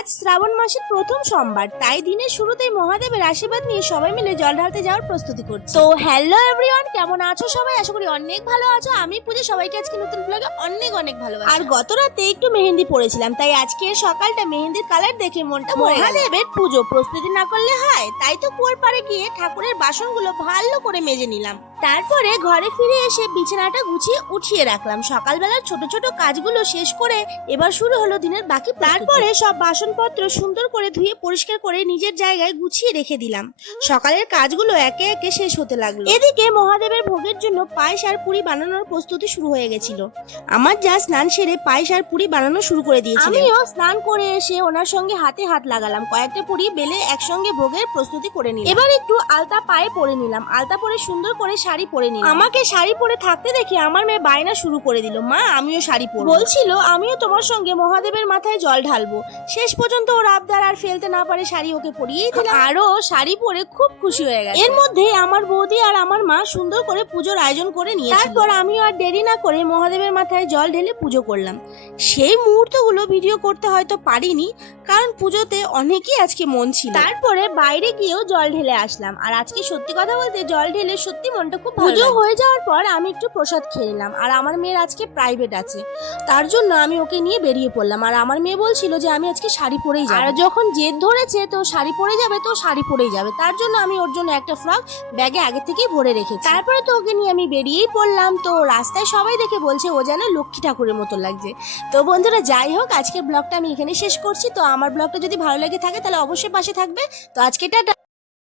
আজ শ্রাবণ মাসের প্রথম সোমবার, তাই দিনের শুরুতেই মহাদেবের আশীর্বাদ নিয়ে সবাই মিলে জল ঢালতে যাওয়ার প্রস্তুতি করছি। তো হ্যালো এভরিওয়ান, কেমন আছো সবাই? আশা করি অনেক ভালো আছো। আমি পূজা সবাইকে আজকে নতুন ব্লগে অনেক অনেক ভালোবাসি। আর গত রাতে একটু মেহেন্দি পড়েছিলাম, তাই আজকে সকালটা মেহেন্দির কালার দেখে মনটা ভরে গেল। মহাদেবের পুজো প্রস্তুতি না করলে হয়, তাই তো কুয়োর পাড়ে গিয়ে ঠাকুরের বাসনগুলো ভালো করে মেজে নিলাম। তারপরে ঘরে ফিরে এসে বিছানাটা গুছিয়ে উঠিয়ে রাখলাম। সকালবেলার ছোট ছোট কাজগুলো শেষ করে এবার শুরু হলো দিনের বাকি। তারপরে সব বাসনপত্র সুন্দর করে ধুয়ে পরিষ্কার করে নিজের জায়গায় গুছিয়ে রেখে দিলাম। সকালের কাজগুলো একে একে শেষ হতে লাগলো। এদিকে মহাদেবের ভোগের জন্য পায়েস আর পুরি বানানোর প্রস্তুতি শুরু হয়ে গেছিল। আমার যা স্নান সেরে পায়েস আর পুরি বানানো শুরু করে দিয়েছিল। আমিও স্নান করে এসে ওনার সঙ্গে হাতে হাত লাগালাম। কয়েকটা পুরি বেলে একসঙ্গে ভোগের প্রস্তুতি করে নিলাম। এবার একটু আলতা পায়ে পরে নিলাম। আলতা পরে সুন্দর করে শাড়ি পরে নিলাম। আমাকে শাড়ি পরে থাকতে দেখে আমার মেয়ে বায়না শুরু করে দিল, মা আমিও শাড়ি পরবো। বলছিল আমিও তোমার সঙ্গে মহাদেবের মাথায় জল ঢালবো। শেষ পর্যন্ত ওর আবদার আর ফেলতে না পারে শাড়ি ওকে পরিয়েই দিলাম। আরো শাড়ি পরে খুব খুশি হয়ে গেছে। এর মধ্যে আমার বৌদি আর আমার মা সুন্দর করে পুজোর আয়োজন করে নিয়েছিল। তারপর আমিও আর দেরি না করে মহাদেবের মাথায় জল ঢেলে পুজো করলাম। সেই মুহূর্তগুলো ভিডিও করতে হয়তো পারিনি, কারণ পুজোতে অনেকই আজকে মন ছিল। তারপরে বাইরে গিয়েও জল ঢেলে আসলাম। আর আজকে সত্যি কথা বলতে জল ঢেলে সত্যি মনটা খুব ভালো। পুজো হয়ে যাওয়ার পর আমি একটু প্রসাদ খেয়ে নিলাম। আর আমার মেয়ের আজকে প্রাইভেট আছে, তার জন্য আমি ওকে নিয়ে বেরিয়ে পড়লাম। আর আমার মেয়ে বলছিল যে আমি আজকে শাড়ি পরেই যাব। আর যখন জেদ ধরেছে তো শাড়ি পরে যাবে, তো শাড়ি পরেই যাবে। তার জন্য আমি ওর জন্য একটা ফ্রক ব্যাগে আগে থেকেই ভরে রেখেছি। তারপরে তো ওকে নিয়ে আমি বেরিয়েই পড়লাম। তো রাস্তায় সবাই দেখে বলছে ও যেন লক্ষ্মী ঠাকুরের মতো লাগছে। তো বন্ধুরা যাই হোক, আজকের ব্লগটা আমি এখানে শেষ করছি। তো আমার ব্লগটা যদি ভালো লেগে থাকে তাহলে অবশ্যই পাশে থাকবে। তো আজকে টাটা।